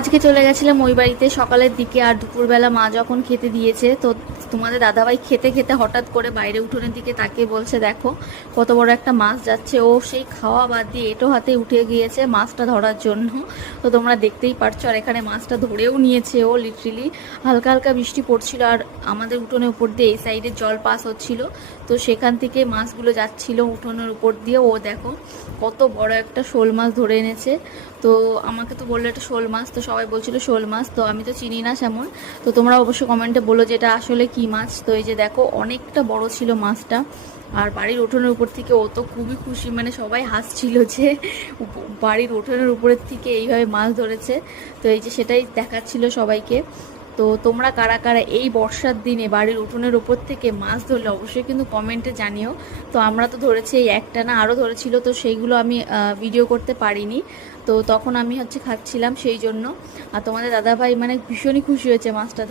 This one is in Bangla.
আজকে চলে গেছিলাম ওই বাড়িতে সকালের দিকে, আর দুপুরবেলা মা যখন খেতে দিয়েছে তো তোমাদের দাদাভাই খেতে খেতে হঠাৎ করে বাইরে উঠোনের দিকে তাকিয়ে বলছে দেখো কত বড় একটা মাছ যাচ্ছে। ও সেই খাওয়া বাদ দিয়ে এটো হাতে উঠে গিয়েছে মাছটা ধরার জন্য। তো তোমরা দেখতেই পারছো, আর এখানে মাছটা ধরেও নিয়েছে ও লিটারেলি। হালকা হালকা বৃষ্টি পড়ছিল, আর আমাদের উঠোনের উপর দিয়ে এই সাইডে জল পাস হচ্ছিল, তো সেখান থেকে মাছগুলো যাচ্ছিল উঠোনের উপর দিয়ে। ও দেখো কত বড় একটা শোল মাছ ধরে এনেছে। তো আমাকে তো বললো এটা শোল মাছ, তো সবাই বলছিল শোল মাছ, তো আমি তো চিনি না সেমন। তো তোমরা অবশ্যই কমেন্টে বলো যে এটা আসলে কি মাছ। তো এই যে দেখো অনেকটা বড় ছিল মাছটা, আর বাড়ির উঠোনের উপর থেকে ও তো খুবই খুশি, মানে সবাই হাসছিল যে বাড়ির উঠোনের উপরের থেকে এইভাবে মাছ ধরেছে। তো এই যে সেটাই দেখাচ্ছিল সবাইকে। তো তোমরা কারা কারা এই বর্ষার দিনে বাড়ির উঠোনের উপর থেকে মাছ ধরলে অবশ্যই কিন্তু কমেন্টে জানিও। তো আমরা তো ধরেছি এই একটা না, আরও ধরেছিল, তো সেইগুলো আমি ভিডিও করতে পারিনি। তো তখন আমি খাচ্ছিলাম সেই জন্য। আর তোমাদের দাদাভাই মানে ভীষণই খুশি হয়েছে মাছটা